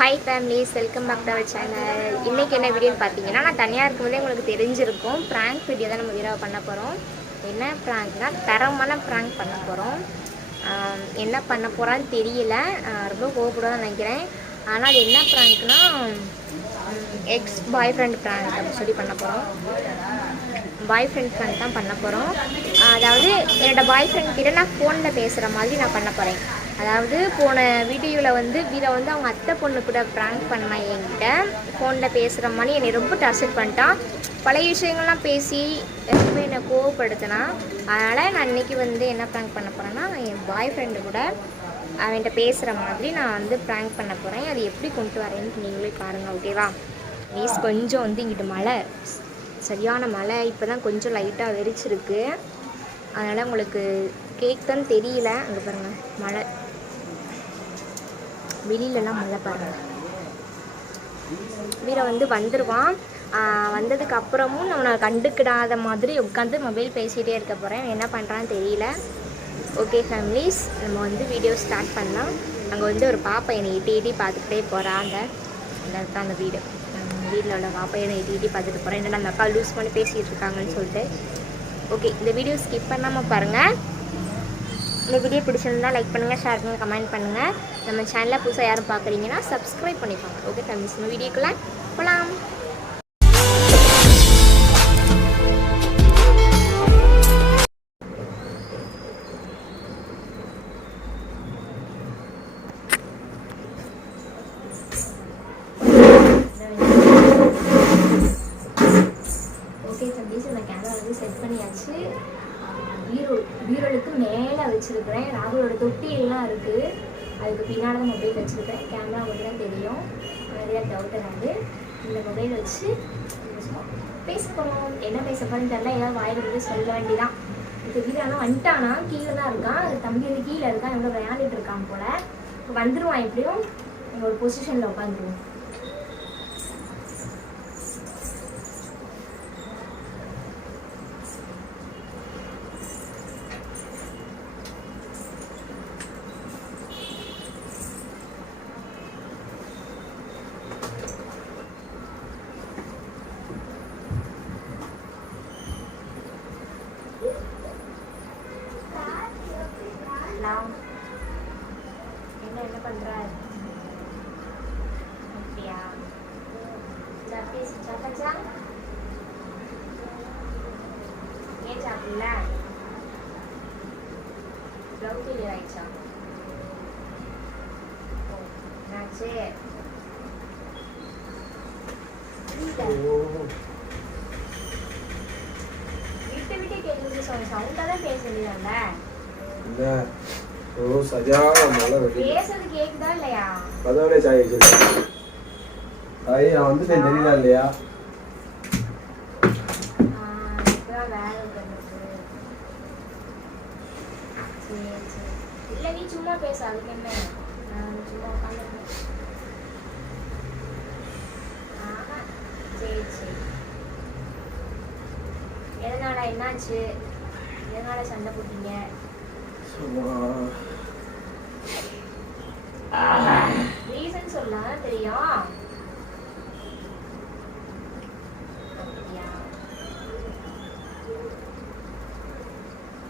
Hi families, welcome back to our channel. இன்றைக்கி என்ன வீடியோன்னு பார்த்தீங்கன்னா, நான் தனியாக இருக்கும்போதே உங்களுக்கு தெரிஞ்சிருக்கும். ப்ராங்க் வீடியோ தான் நம்ம வீடியோ பண்ண போகிறோம். என்ன ப்ராங்க்னால் தரமான ப்ராங்க் பண்ண போகிறோம். என்ன பண்ண போகிறான்னு தெரியல, ரொம்ப கோவப்படுவான்னு நினைக்கிறேன். ஆனால் அது என்ன ப்ராங்க்னால் எக்ஸ் பாய் ஃப்ரெண்ட் ப்ராங்க் அப்படின்னு சொல்லி பண்ண போகிறோம். பாய் ஃப்ரெண்ட் ப்ராங்க் தான் பண்ண போகிறோம். அதாவது என்னோடய பாய் ஃப்ரெண்ட் கிட்ட நான் ஃபோனில் பேசுகிற மாதிரி நான் பண்ண போகிறேன். அதாவது போன வீடியோவில் வந்து வீரை வந்து அவங்க அத்தை பொண்ணு கூட ப்ராங்க் பண்ணான். என்கிட்ட ஃபோனில் பேசுகிற மாதிரி என்னை ரொம்ப டார்ச்சர் பண்ணிட்டான். பழைய விஷயங்கள்லாம் பேசி ரொம்ப என்னை கோவப்படுத்தினா. அதனால் நான் இன்றைக்கி வந்து என்ன ப்ராங்க் பண்ண போகிறேன்னா, என் பாய் ஃப்ரெண்டு கூட அவன்கிட்ட பேசுகிற மாதிரி நான் வந்து ப்ராங்க் பண்ண போகிறேன். அது எப்படி கொண்டு வரேன்னு நீங்களே பாருங்கள், ஓகேவா? ப்ளீஸ். கொஞ்சம் வந்து இங்கிட்டு மழை, சரியான மழை, இப்போ தான் கொஞ்சம் லைட்டாக வெறிச்சிருக்கு. அதனால் உங்களுக்கு கேட்குன்னு தெரியல. அங்கே பாருங்கள் மழை, வெளியிலலாம் மழை பாருங்கள். வீரை வந்து வந்துடுவான். வந்ததுக்கு அப்புறமும் நான் கண்டுக்கிடாத மாதிரி உட்காந்து மொபைல் பேசிகிட்டே இருக்க போகிறேன். என்ன பண்ணுறான்னு தெரியல. ஓகே ஃபேமிலிஸ், நம்ம வந்து வீடியோ ஸ்டார்ட் பண்ணலாம். அங்கே வந்து ஒரு பாப்பா என்னை எட்டி பார்த்துக்கிட்டே போகிறாங்க. அந்த வீடு, வீட்டில் உள்ள பாப்பா என்னை எட்டி பார்த்துட்டு போகிறேன். என்னென்ன அந்த அக்கா லூஸ் பண்ணி பேசிகிட்டு இருக்காங்கன்னு சொல்லிட்டு. ஓகே, இந்த வீடியோ ஸ்கிப் பண்ணாமல் பாருங்கள். இந்த வீடியோ பிடிச்சிருந்தால் லைக் பண்ணுங்கள், ஷேர் பண்ணுங்கள், கமெண்ட் பண்ணுங்கள். நம்ம சேனலில் புதுசாக யாரும் பார்க்குறீங்கன்னா சப்ஸ்கிரைப் பண்ணிக்கோங்க. ஓகே ஃபேமிலிஸ், நம்ம வீடியோக்குள்ளே போகலாம். ஓகே ஃபேமிலிஸ், இந்த கேமரா வந்து செட் பண்ணியாச்சு. பீரோலுக்கு மேலே வச்சுருக்கிறேன். ராகுலோட தொட்டியெல்லாம் இருக்குது, அதுக்கு பின்னாடி தான் மொபைல் வச்சுருக்கிறேன். கேமரா மட்டும் தான் தெரியும். நிறையா டவுட் வந்து இந்த மொபைல் வச்சு பேச போகிறோம். என்ன பேச போகிறேன்னு தெரியல, ஏதாவது வாயில் வந்து சொல்ல வேண்டிதான். இப்போ வீடானா வந்துட்டானா, கீழே தான் இருக்கான். அது தம்பி வந்து கீழே இருக்கான், எவ்வளோ விளையாண்டுட்டு இருக்கான் போல். இப்போ வந்துடுவான். எப்படியும் ஒரு பொசிஷனில் உட்காந்துருவோம். என்ன பண்ற? அப்படியா? சாப்பிட்டாச்சா? ஏன் சாப்பிடல? ப்ளவுஸ் கிளியர் ஆயிடுச்சா? என்னாச்சு? விட்டு கேட்குது. சவுண்டாக தான் பேச வேண்டியதாங்க. சரியான மழை பேசுறது கேக்குதா இல்லையா? கதவுலே சாய் வச்சிருக்கேன். நான் வந்துட்டேன், தெரியல இல்லையா? இல்ல, நீ சும்மா பேச, அதுக்கு என்ன? சும்மா உட்காந்துருக்கேன். சரி சரி. எதனால, என்னாச்சு? எதனால சண்டை போட்டீங்க? ரீசன் சொல்லா தெரியும்.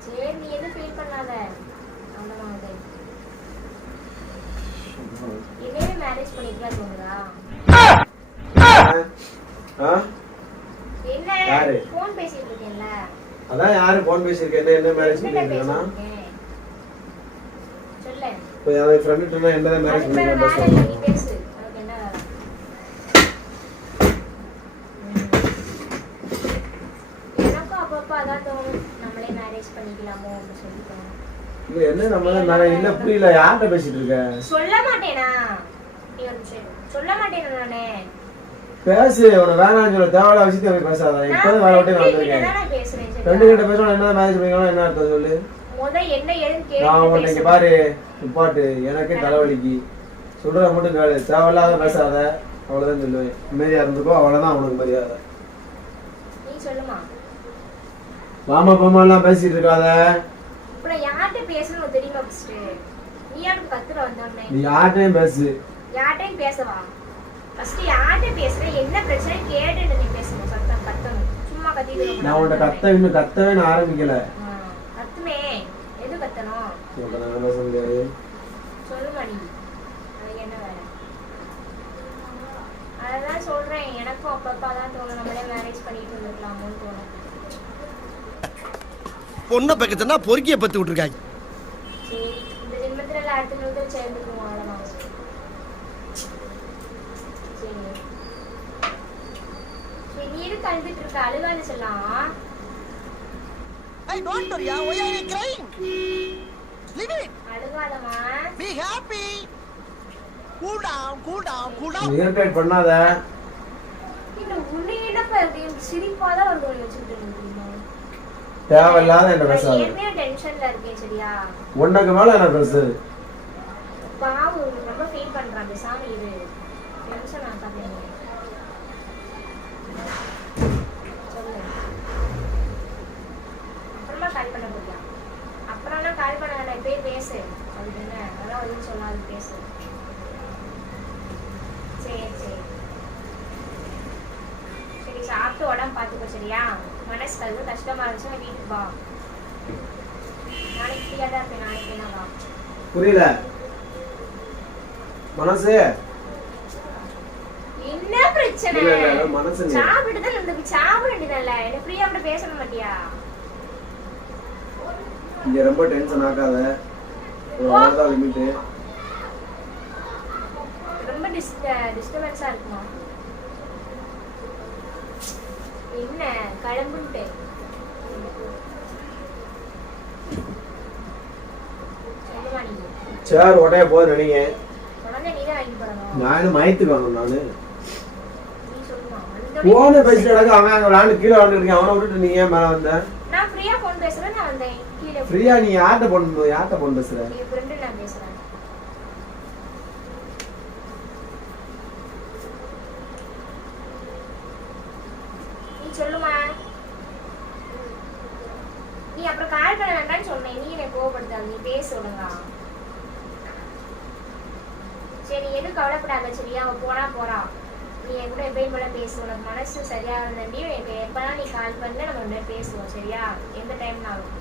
சரி, நீ எதுவும் ஃபீல் பண்ணாத. அவ்வளவுதான். என்னையே மேரேஜ் பண்ணிக்கலாம் தோணுதா? என்ன போன் பேசிட்டு இருக்கேன்ல, அதான் யாரு போன் பேசிருக்கேன். என்ன மேரேஜ் பண்ணிருக்கேன்னா சொல்ல. இப்போ என் ஃப்ரெண்ட் கிட்ட என்ன மேரேஜ் பண்ணிருக்கேன் பேசுறேன். நீ பேசு, உனக்கு என்ன வேலை? எனக்கும் அப்பப்போ அதான் தோணும், நம்மளே மேரேஜ் பண்ணிக்கலாமோ அப்படின்னு சொல்லி தோணும். இல்ல என்ன நம்மள மேரேஜ் இல்ல, புரியல. யார்கிட்ட பேசிட்டு இருக்க? சொல்ல மாட்டேனா? நீ ஒரு நிமிஷம் சொல்ல மாட்டேனா? நானே பேசு. உன வேணாம்னு சொல்ல, தேவையில்ல விஷயத்தை போய் பேசாத. இப்போதான் வேற விட்டு நான் வந்திருக்கேன். ரெண்டு கிட்ட பேசணும். என்ன மேரேஜ் பண்ணிக்கலாம், என்ன அர்த்தம் சொல்லு. என்ன ஏதுன்னு கேட்டு நான் உன்னை இங்க பாரு, நிப்பாட்டு. எனக்கே தலைவலிக்கு. சொல்ற மட்டும் கேளு, தேவையில்லாத பேசாத. அவ்வளவுதான் சொல்லுவேன். மரியாதை இருந்துக்கோ, அவ்வளவுதான் உனக்கு மரியாதை. நீ சொல்லுமா? மாமா பாமா எல்லாம் பேசிட்டு இருக்காத. இப்ப யார்கிட்ட பேசணும் தெரியுமா? ஃபர்ஸ்ட் நீ யாருக்கு கத்துற வந்தோடனே? நீ யார்கிட்டயும் பேசு. யார்கிட்டயும் பேசவா? ஃபர்ஸ்ட் யார்கிட்ட பேசுற, என்ன பிரச்சனை கேட்டுட்டு நீ பேசணும். சத்தம் கத்தணும், சும்மா கத்திட்டு இருக்க நான் உன்கிட்ட கத்தவே நான் ஆரம்பிக்கல. கத்துமே, எது கத்தணும் சொல்லுமா நீ, அதுக்கு என்ன வேலை? அதான் சொல்றேன், எனக்கும் அப்பப்ப அதான் தோணும், நம்மளே மேரேஜ் பண்ணிட்டு இருந்திருக்கலாமோன்னு தோணும். பொண்ணை பக்கத்துனா பொறுக்கிய பத்து விட்டுருக்காங்க. சரி, இந்த ஜென்மத்துல எல்லாம் அடுத்த நிமிஷம் சேர்ந்துக்குவோம், அவ்வளவுதான். சரி சரி, நீ எதுக்கு அழுதுட்டு இருக்க? அழுகான்னு சொல்லலாம். I don't know, yeah. Why are you crying? Leave it. அழுகாதமா. Be happy. Cool down, cool down, cool down. Irritate பண்ணாத. இல்ல உன்னை என்னப்பா சிரிப்பா தான் ஒரு கோல் வச்சிட்டு இருக்கீங்க. தேவையில்லாத என்ன பேசாத. என்ன டென்ஷன்ல இருக்கேன் சரியா? உனக்கு மேல என்ன பேசு? பாவு ரொம்ப ஃபீல் பண்றான், பேசாம இரு. டென்ஷன் ஆகாதீங்க. அப்புறமா கால் பண்ண முடியா? அப்புறம்னா கால் பண்ண வேணாம், இப்பயே பேசு. அதுக்கு என்ன, அதெல்லாம் ஒன்றும் சொல்லாது, பேசு. சரி சரி சரி, சாப்பிட்டு உடம்பு பார்த்துக்கோ சரியா? மனசு கழுவு கஷ்டமா இருந்துச்சுன்னா வீட்டுக்கு வா. நாளைக்கு ஃப்ரீயா தான் இருப்பேன், நாளைக்கு என்ன வா. புரியல மனசு என்ன பிரச்சனை? மனசு சாப்பிட்டு தான் இந்த சாப்பிட வேண்டியதல்ல, என்ன ஃப்ரீயா கூட பேச மாட்டியா? இங்க ரொம்ப டென்ஷன் ஆகாத, ஒரு அவ்வளவுதான் லிமிட். ரொம்ப டிஸ்டர்பன்ஸா இருக்குமா? என்ன கிளம்புட்டு சொல்லுவா நீ. சேர் உடைய போது நினைங்க. உடனே நீ தான் வாங்கி போடணும். நானும் மயத்துக்கு வாங்க. நானு நீ சொல்லுமா போன பேசிட்டு நடக்க. அவன் அங்க விளாண்டு கீழே விளாண்டு இருக்கேன். அவனை விட்டுட்டு நீ ஏன் மேல வந்த? நான் ஃப்ரீயா போன் பேசுறேன், நான் வந்தேன் கீழே. ஃப்ரீயா நீ யார்கிட்ட போன் பேசுற? என் ஃப்ரெண்டு நான் பேசுறேன். சொல்லுமா. நீ அப்புறம் கால் பண்ண வேண்டாம்னு சொன்னேன், நீ என்ன கோவப்படுத்தாத, நீ பேச விடுங்க. சரி எது கவலைப்படாத சரியா? அவ போனா போறா, நீ என் கூட எப்பயும் போல பேசு. உனக்கு மனசு சரியா இருந்தாண்டி எப்பதான் நீ கால் பண்ண, நம்ம ரெண்டு பேரும் பேசுவோம் சரியா? எந்த டைம்னாலும்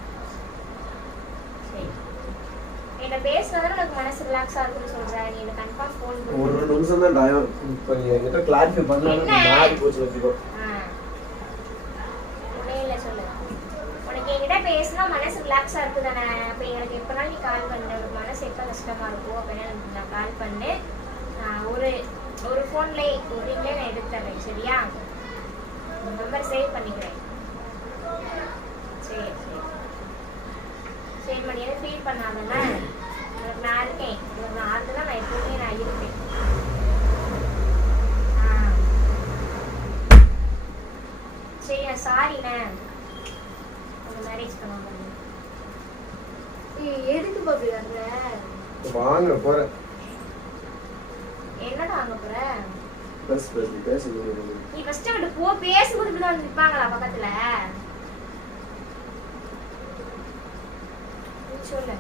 சரி. என்ன பேசுறதுனால உனக்கு மனசு ரிலாக்ஸா இருக்குன்னு சொல்ற. நீ எனக்கு கன்ஃபார்ம் ஃபோன் பண்ணு. ஒரு நிமிஷம் தான் டைம். இப்போ நீ என்கிட்ட கிளாரிஃபை பண்ணனும். மாறி போச்சு வச்சுக்கோ. சொல்லு, உனக்கு என்கிட்ட பேசினா மனசு ரிலாக்ஸா இருக்கு தானே? அப்ப எனக்கு எப்பனாலும் நீ கால் பண்ண, மனசு எப்ப கஷ்டமா இருக்கும் அப்படின்னா நான் கால் பண்ணு. ஒரு போன்ல ஒரு ரிங்ல நான் எடுத்து தரேன் சரியா? நம்பர் சேவ் பண்ணிக்கிறேன். சரி சரி சரி மணி, எதுவும் ஃபீல் பண்ணாதண்ணா, உனக்கு நான் இருக்கேன். உனக்கு நான் ஆறுதலா நான் எப்பவுமே நான் இருப்பேன். சரியா? சாரிண்ணே, உங்க மேரேஜ் பண்ணாம. எதுக்கு பாப்பி வர்ற? வாங்க போறேன். என்னடா வாங்க போற? பேசு. நீ ஃபர்ஸ்ட் அங்க போ, பேசி கொடுத்து தான் நிப்பாங்களா பக்கத்துல? சொல்லு.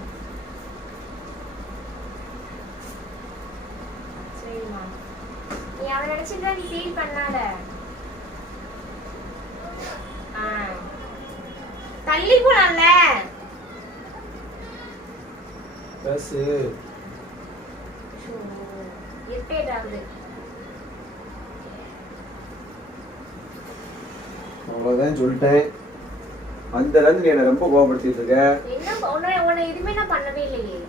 சரிம்மா, நீ அவனை நினைச்சுட்டு நீ ஃபீல் பண்ணாத. தள்ளி போலாம்ல. பேசு. இரிட்டேட் ஆகுது. அவ்வளவுதான் சொல்லிட்டேன். அந்த இருந்து நீ என்ன ரொம்ப கோபப்படுத்திட்டு இருக்க. என்ன உன்னை எதுவுமே நான் பண்ணவே இல்லையே.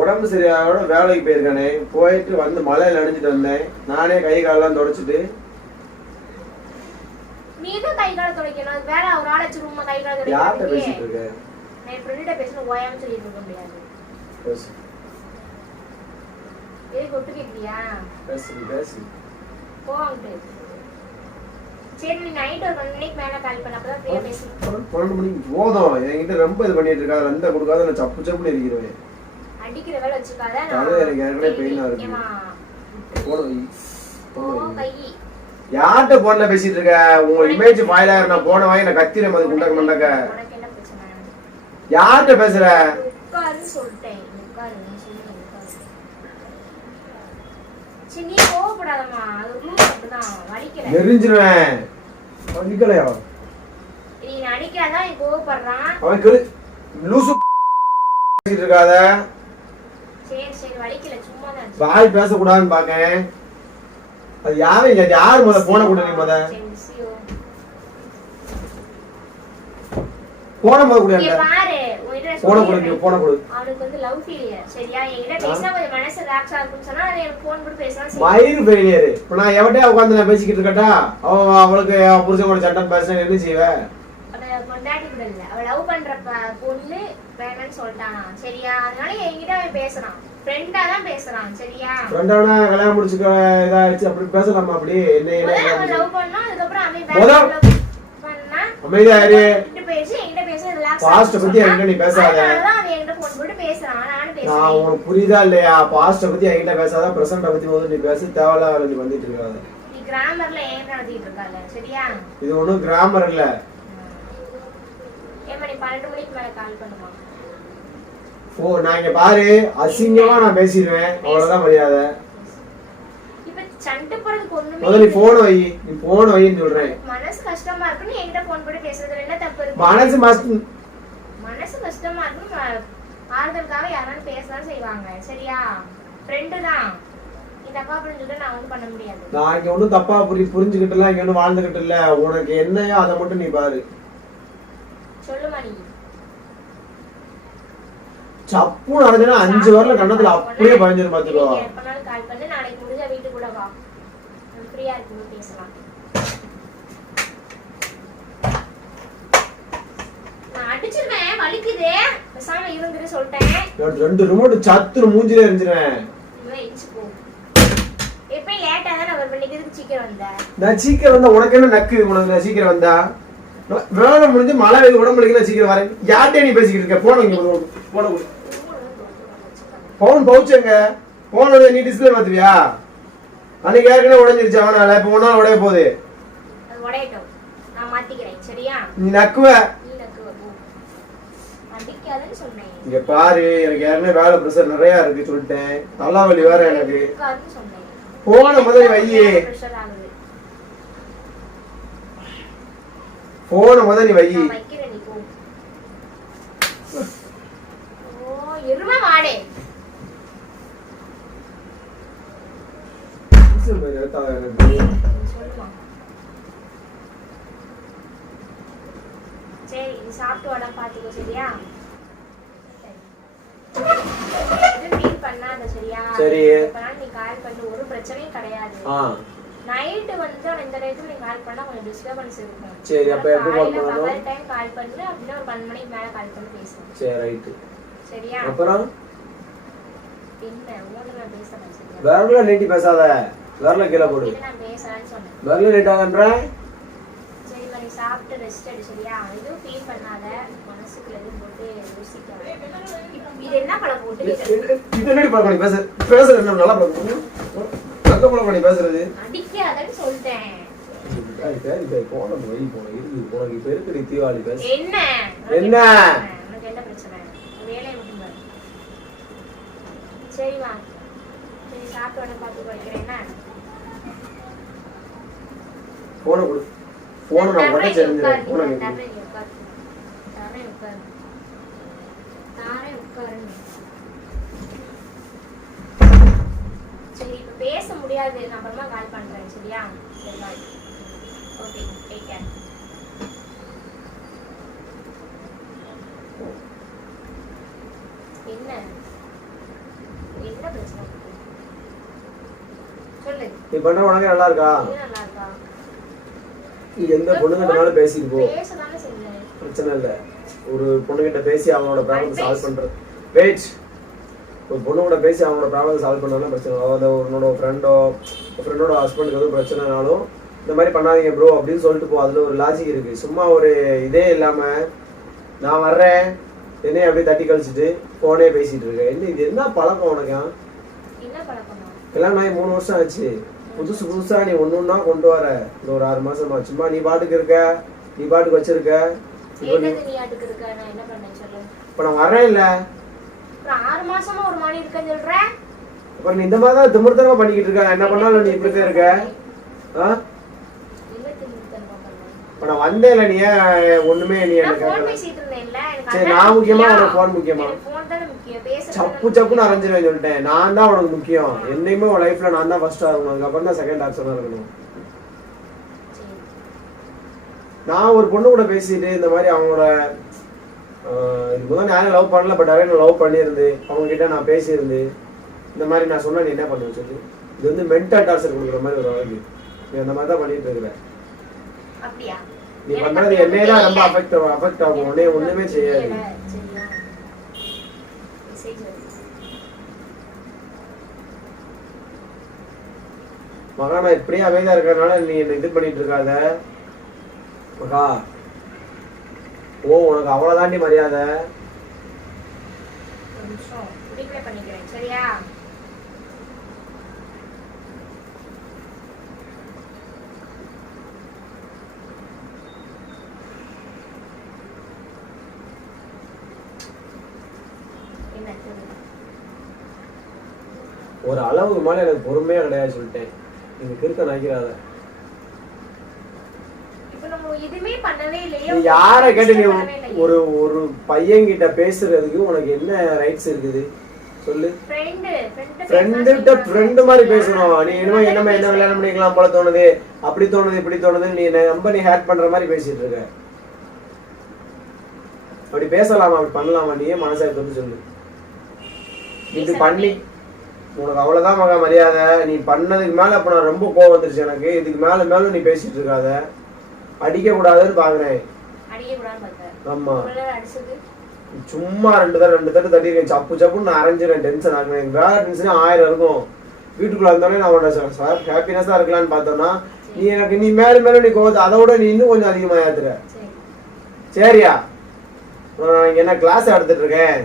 உடம்பு சரியாவோட வேலைக்கு போயிருக்கானே, போயிட்டு வந்து மழையில நனைஞ்சிட்டு வந்தேன். நானே கை காலெல்லாம் தொடச்சிட்டு. நீ தான் கை கால துடைக்கணும், அது வேற ஒரு ஆள் வச்சு ரூம்ல கை கால துடைக்க. யார்கிட்ட பேசிட்டு இருக்க? நான் என் ஃப்ரெண்ட்ட பேசணும், ஓயாம சொல்லிட்டு இருக்க முடியாது. பேசு. ஏய் கொட்டு கேக்குறியா? பேசு. போங்க. சரி நீ நைட் ஒரு 1 மணிக்கு மேல கால் பண்ண, அப்பதான் ஃப்ரீயா பேசு. 12 மணிக்கு போதும். என்கிட்ட ரொம்ப இது பண்ணிட்டு இருக்காத, ரெண்ட கொடுக்காத, நான் சப்பு சப்புன்னு இருக்கிறேன். அடிக்கிற வேலை வச்சுக்காத. அது எனக்கு ஏற்கனவே பெயினா இருக்கு. போன் கை. யார்கிட்ட போன்ல பேசிட்டு இருக்க? உங்க இமேஜ் ஃபைல் ஆயிர, நான் போன வாங்கி நான் கத்திர மாதிரி குண்டக்க மண்டக்க. உனக்கு என்ன பிரச்சனை? யார்கிட்ட பேசுற? உட்காருன்னு சொல்லிட்டேன். உட்காரு, நீ சொல்லு. உட்காரு. சரி நீ கோவப்படாதம்மா, அது ரூல் அப்படிதான், வலிக்கல. எரிஞ்சிருவேன். வலிக்கலையா? நீ நடிக்காதான் நீ கோவப்படுறான். அவன் கிளு லூசு பேசிட்டு இருக்காத. சரி சரி வலிக்கல, சும்மா தான். வாய் பேசக்கூடாதுன்னு பாக்கேன். அது யாரு முத போன கூட நீ முத போன முத கூட பாரு. போன கொடு. அவனுக்கு வந்து லவ் ஃபெயிலியர். சரியா? என்கிட்ட பேசினா கொஞ்சம் மனசு ரிலாக்ஸா இருக்கும்னு சொன்னா அதை எனக்கு ஃபோன் போட்டு பேசலாம். மயிர் ஃபெயிலியர். இப்ப நான் எவட்டே உட்கார்ந்து நான் பேசிக்கிட்டு இருக்கட்டா, அவளுக்கு புருஷன் கூட சட்டம் பேசுறேன், என்ன செய்வ? கொண்டாடி கூட இல்ல, அவ லவ் பண்ற பொண்ணு வேணும்னு சொல்லிட்டானா. சரியா? அதனால என்கிட்ட அவன் பேசுறான், ஃப்ரெண்டா தான் பேசுறான். சரியா? ஃப்ரெண்டானா கல்யாணம் முடிச்சுக்க இதாச்சு அப்படி பேசலாமா? அப்படி என்ன லவ் பண்ணா அதுக்கப்புறம் அவன் பேக் பண்ணா அமைதியா இரு. கிட்ட பேசி என்கிட்ட பேச ரிலாக்ஸ் பாஸ்ட் பத்தி என்கிட்ட நீ பேசாத. அதனால அவன் என்கிட்ட ஃபோன் போட்டு பேசுறான், நானும் பேசுறேன். நான் உனக்கு புரியுதா இல்லையா? பாஸ்ட் பத்தி என்கிட்ட பேசாத, பிரசன்ட் பத்தி முதல்ல நீ பேசி. தேவையில்லாத நீ வந்துட்டு இருக்காத. நீ கிராமர்ல ஏன் நடத்திட்டு இருக்காத. சரியா? இது ஒண்ணும் கிராமர் இல்ல. ஏமா நீ 12 மணிக்கு மேல கால் பண்ணுமா? நான் இங்க பாரு, அசிங்கமா நான் பேசிடுவேன், அவ்வளவுதான் மரியாதை. இப்ப சண்டை போறதுக்கு ஒண்ணுமே முதல்ல நீ போன் வைன்னு சொல்றேன். மனசு கஷ்டமா இருக்குன்னு என்கிட்ட போன் போட்டு பேசுறதுல என்ன தப்பு இருக்கு? மனசு கஷ்டமா இருக்கு, ஆறுதலுக்காக யாராலும் பேசலாம் செய்வாங்க. சரியா? ஃப்ரெண்டு தான். நீ தப்பா புரிஞ்சுக்கிட்டு நான் ஒன்றும் பண்ண முடியாது. நான் இங்க ஒன்றும் தப்பா புரிஞ்சுக்கிட்டுலாம் இங்க ஒன்றும் வாழ்ந்துகிட்டு இல்ல. உனக்கு என்னையோ அதை மட்டும் நீ பாரு. சொல்லுமா நீ. சப்பு நடந்துனா 5 வரல கண்ணத்துல அப்படியே பயந்துரும் பாத்துக்கோ. எப்பனாலும் கால் பண்ணு, நாளைக்கு முடிஞ்சா வீட்டுக்குள்ள வா, ஃப்ரீயா இருக்கும்போது பேசலாம். நான் அடிச்சிருவேன், வலிக்குது, பேசாம இருந்துரு சொல்லிட்டேன். 2 ரிமோட் சத்துரு மூஞ்சிலே எரிஞ்சிரேன். எப்ப லேட்டா தான் அவர் பண்ணிக்கிறதுக்கு சீக்கிரம் வந்தா. நான் சீக்கிரம் வந்தா உனக்கு என்ன நக்கு? உனக்கு சீக்கிரம் வந்தா வேலை முடிஞ்சு மழை வெயில் உடம்புக்கு சீக்கிரம் வரேன். யார்கிட்ட நீ பேசிக்கிட்டு இருக்க? போன் பவுச்சுங்க. போன் நீ டிஸ்பிளே மாத்துவியா? அன்னைக்கு ஏற்கனவே உடைஞ்சிருச்சு அவனால, இப்ப ஒன்னால உடைய போகுது. நீ நக்குவ. இங்க பாரு, எனக்கு ஏற்கனவே வேலை பிரஷர் நிறைய இருக்கு சொல்லிட்டேன். தலைவலி வேற எனக்கு. போன முதல்ல வையே. போன முதல்ல நீ வையே. எருமை மாடே. சரி நீ சாப்பிட்டு வாடா, பாத்துக்கோ. சரியா? ஃபீல் பண்ணாத. சரியா? சரி. இப்பலாம் நீ கால் பண்ணி ஒரு பிரச்சனையும் கிடையாது. நைட் வந்து இந்த நேரத்துல நீ கால் பண்ணா கொஞ்சம் டிஸ்டர்பன்ஸ் இருக்கும். சரி, அப்ப எப்ப கால் பண்ணனும்? பகல் டைம் கால் பண்ணு, அப்படினா ஒரு 12 மணிக்கு மேல கால் பண்ணி பேசு. சரி ரைட். சரியா? அப்புறம் என்ன உன்கிட்ட நான் பேசறேன். சரியா? வேறல நீட்டி பேசாத. வேறல கீழ போடு. நான் பேசறேன்னு சொன்னேன். வேறல நீட்டாங்கன்ற. சரி நீ சாப்பிட்டு ரெஸ்ட் எடு. சரியா? எதுவும் ஃபீல் பண்ணாத, மனசுக்குள்ள எதுவும் போட்டு யோசிக்காத. இது என்ன பழம் போட்டு இது என்னடி பழம்? நீ பேச என்ன நல்லா பழம்? நல்ல பழம் நீ பேசுறது. அடிக்காதன்னு சொல்றேன். சரி போன வை போன இருக்கு. உனக்கு இப்ப இருக்கு தீவாளி பேச. என்ன உனக்கு என்ன பிரச்சனை? வேலையை விட்டு பாரு. சரி வா, சரி சாப்பிட்டு உடனே பார்த்து வைக்கிறேன். போன கொடு. போன நான் உடனே செஞ்சிரேன். போன நீ தாரே உட்காரு. சரி இப்ப பேச முடியாது, நான் அப்புறமா கால் பண்றேன். சரியா? சரி பாய். Okay, take care. என்ன பிரச்சனை சொல்லு. நீ பண்ற உனக்கு நல்லா இருக்கா? நல்லா இருக்கா? நீ எந்த பொண்ணுகிட்டனாலும் பேசிட்டு போ, பேசதானே செஞ்சேன், பிரச்சனை இல்ல. ஒரு பொண்ணுகிட்ட பேசி அவங்களோட ப்ராப்ளம் சால்வ் பண்ற. வெயிட். ஒரு பொண்ணு கூட பேசி அவங்களோட ப்ராப்ளம் சால்வ் பண்ணாலும் பிரச்சனை. அதாவது உன்னோட ஃப்ரெண்டோட ஹஸ்பண்டுக்கு எதுவும் பிரச்சனைனாலும் இந்த மாதிரி பண்ணாதீங்க ப்ரோ அப்படின்னு சொல்லிட்டு போ. அதுல ஒரு லாஜிக் இருக்கு. சும்மா ஒரு இதே இல்லாம நான் வர்றேன் என்னைய அப்படியே தட்டி கழிச்சிட்டு போனே பேசிட்டு இருக்கேன். என்ன இது என்ன பழக்கம் உனக்கு? என்ன பழக்கமா? கல்யாணம் ஆகி 3 வருஷம் ஆச்சு. புதுசா நீ ஒன்னொன்னா கொண்டு வர. இந்த ஒரு 6 மாசமா சும்மா நீ பாட்டுக்கு இருக்க, நீ பாட்டுக்கு வச்சிருக்க. இப்ப நான் வரேன் இல்ல, 6 மாசமா ஒரு மாதிரி இருக்கன்னு சொல்ற. அப்புறம் நீ இந்த மாதிரி தான் திமிர்த்தனமா பண்ணிக்கிட்டு இருக்க. என்ன பண்ணாலும் நீ இப்படிதான் இருக்க. இப்ப நான் வந்தேன்ல, நீ ஏன் ஒண்ணுமே நீ எனக்கு சரி, நான் முக்கியமா உனக்கு போன் முக்கியமா? சப்பு சப்புன்னு அரைஞ்சிருவேன் சொல்லிட்டேன். நான் தான் உனக்கு முக்கியம். என்னையுமே உன் லைஃப்ல நான் தான் ஃபர்ஸ்ட் ஆகணும். அதுக்கப்புறம் தான் செகண்ட் ஆப்ஷனா இருக்கணும். நான் ஒரு பொண்ணு கூட பேசிட்டு இந்த மாதிரி அவங்களோட இதுக்கு தான் யாரும் லவ் பண்ணல, பட் அவன் லவ் பண்ணியிருந்து அவங்க கிட்ட நான் பேசியிருந்து இந்த மாதிரி நான் சொன்னா நீ என்ன பண்ணுவேன் சொல்லி. இது வந்து மென்டல் டார்ச்சர் கொடுக்குற மாதிரி ஒரு அழகு. நீ அந்த மாதிரி தான் பண்ணிட்டு இருக்கிற. நீ பண்றது என்னையதான் ரொம்ப அஃபெக்ட் ஆகும். உடனே ஒண்ணுமே செய்யாது. மகா நான் இப்படியே அமைதியா இருக்கிறதுனால நீ என்ன இது பண்ணிட்டு இருக்காத மகா. ஓ உனக்கு அவ்வளவுதாண்டி மரியாதை. ஒரு அளவுக்கு மேல எனக்கு பொறுமையா கிடையாது சொல்லிட்டேன். நீங்க கிறுக்க நினைக்கிறாத. யார கேட்டு நீ ஒரு ஒரு பையன் கிட்ட பேசுறதுக்கு உனக்கு என்ன ரைட்ஸ் இருக்குது சொல்லு? ஃப்ரெண்டு மாதிரி பேசணும். நீ என்ன கல்யாணம் பண்ணிக்கலாம் போல தோணுது, அப்படி தோணுது, இப்படி தோணுது, நீ ரொம்ப நீ ஹேட் பண்ற மாதிரி பேசிட்டு இருக்க. அப்படி பேசலாமா, அப்படி பண்ணலாமா? நீயே மனசை தொட்டு சொல்லு. இது பண்ணி உனக்கு அவ்வளவுதான் மகா மரியாதை. நீ பண்ணதுக்கு மேல அப்ப நான் ரொம்ப கோவம் வந்துருச்சு எனக்கு. இதுக்கு மேல நீ பேசிட்டு இருக்காத. அடிக்க கூடாதுன்னு பாக்குறேன். ஆமா சும்மா ரெண்டு தட்டு தட்டிருக்கேன். சப்பு சப்புன்னு நான் அரைஞ்சிருக்கேன். டென்ஷன் ஆகுறேன். வேலை டென்ஷனே 1000 இருக்கும். வீட்டுக்குள்ள வந்தோடனே நான் உன்னோட ஹாப்பினஸா இருக்கலான்னு பார்த்தோம்னா நீ எனக்கு நீ மேல நீ கோவத்தை அதை விட நீ இன்னும் கொஞ்சம் அதிகமா ஏத்துற. சரியா? நான் என்ன கிளாஸ் எடுத்துட்டு இருக்கேன்.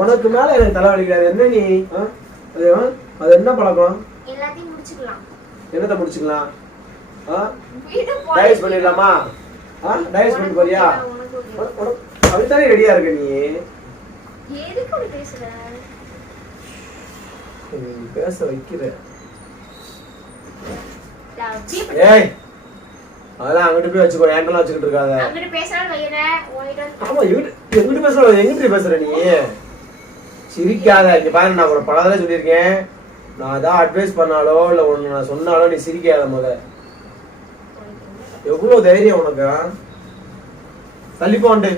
உனக்கு மேல எனக்கு தலைவலிக்காது. என்ன நீ அது என்ன பழக்கம்? என்னத்தை முடிச்சுக்கலாம்? டைவர்ஸ் பண்ணிடலாமா? டைவர்ஸ் பண்ணி போறியா? அதுதானே ரெடியா இருக்க நீ. பேச வைக்கிற. ஏய் அதெல்லாம் அங்கிட்டு போய் வச்சுக்கோ. ஏன்டெல்லாம் வச்சுக்கிட்டு இருக்காத. ஆமா எங்கிட்டு பேசுற? எங்கிட்டு பேசுற நீ? சிரிக்காத. இங்க பாரு, நான் ஒரு பல தடவை சொல்லியிருக்கேன். நான் ஏதாவது அட்வைஸ் பண்ணாலோ இல்ல ஒண்ணு நான் சொன்னாலோ நீ சிரிக்காத. முத எவ்வளவு தைரியம் உனக்கு? தள்ளி போண்டு.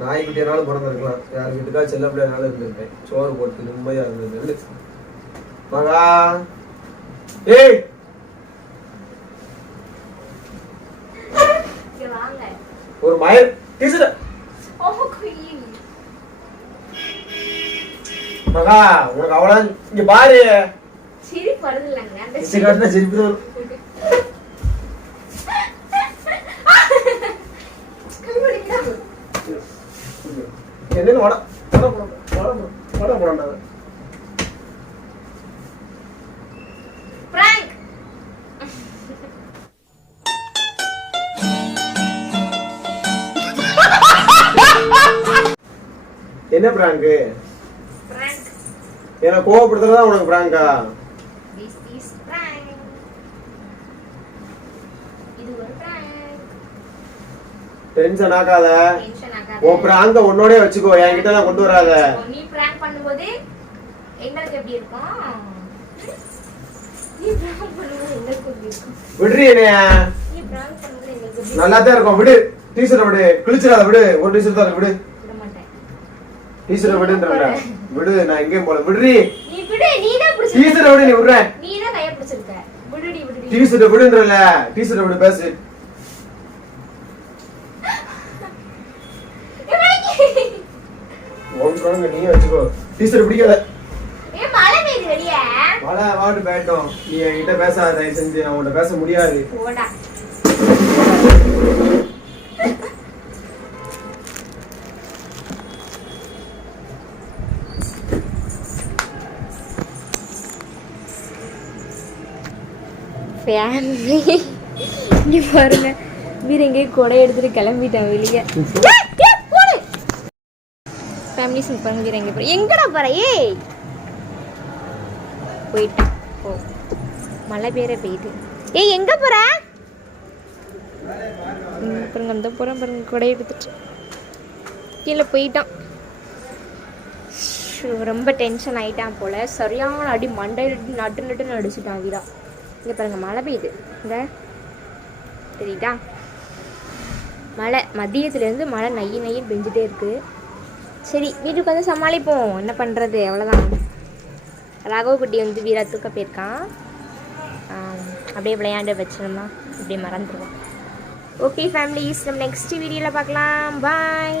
நாய்க்குட்டியானாலும் பிறந்திருக்கலாம். யாரு வீட்டுக்கா செல்ல பிள்ளைனாலும் இருந்திருப்பேன். சோறு போட்டு நிம்மதியா இருந்தது. மகா ஏய் ஒரு மயில் டீச்சர் மகா உனக்கு அவ்வளவு இங்க பாரு. சிரிப்பு வருது இல்லங்க. அந்த சிரிப்பு தான். என்ன வட போறாங்க. பிராங்க் என்ன பிராங்க்? என்ன கோவப்படுத்துறதா உனக்கு பிராங்கா? டென்ஷன் ஆகாத. ஓ பிராங்க உன்னோடே வச்சுக்கோ. என்கிட்ட எல்லாம் கொண்டு வராத. நீ பிராங்க் பண்ணும்போது எங்களுக்கு எப்படி இருக்கும்? நீ பிராங்க் பண்ணும்போது எங்களுக்கு எப்படி இருக்கும்? விடுறீ என்னைய. நீ பிராங்க் பண்ணும்போது எங்களுக்கு நல்லா தான் இருக்கும். விடு. டீச்சரை விடு. கிழிச்சிராத. விடு. ஒரு டீச்சர் தான் விடு. விட மாட்டேன். டீச்சரை விடுன்றல. விடு. நான் எங்கேயும் போல. விடுறீ. நீ விடு. நீ தான் பிடிச்ச. டீச்சரை விடு. நீ விடுற. நீ தான் கைய பிடிச்சிருக்க. விடுடி விடுடி. டீச்சரை விடுன்றல. டீச்சரை விடு. பேசு. நீ வச்சுக்கோ. டீச்சர் பிடிக்காத. மழை வாட்டு பேட்டோம். நீ என்கிட்ட பேசாத. தயவு செஞ்சு நான் உன்கிட்ட பேச முடியாது. ஃபேமிலி இங்கே பாருங்க வீர எங்கேயும் கொடை எடுத்துட்டு கிளம்பிட்டேன் வெளியே. ஃபேமிலிஸ் பாருங்க வீர எங்கே போகிறேன் எங்கடா போகிற ஏய் போயிட்டான். ஓ மழை பேர பெய்யுது. ஏய் எங்கே போகிற? பாருங்க அந்த போகிறேன் பாருங்க கொடை எடுத்துட்டு கீழே போயிட்டான். ரொம்ப டென்ஷன் ஆகிட்டான் போல். சரியான அடி மண்டையில் நட்டுன்னு அடிச்சுட்டான் வீரா. இங்கே பாருங்கள் மழை பெய்யுது இங்கே தெரியுதா? மழை மதியத்துலேருந்து மழை நையின்னு பெஞ்சிட்டே இருக்குது. சரி வீட்டுக்கு வந்து சமாளிப்போம், என்ன பண்ணுறது, அவ்வளோதான். ராகவ குட்டி வந்து வீரா தூக்க போயிருக்கான். அப்படியே விளையாண்டு வச்சிருந்தான், அப்படியே மறந்துடுவான். ஓகே ஃபேமிலிஸ், நம்ம நெக்ஸ்ட் வீடியோவில் பார்க்கலாம். பாய்.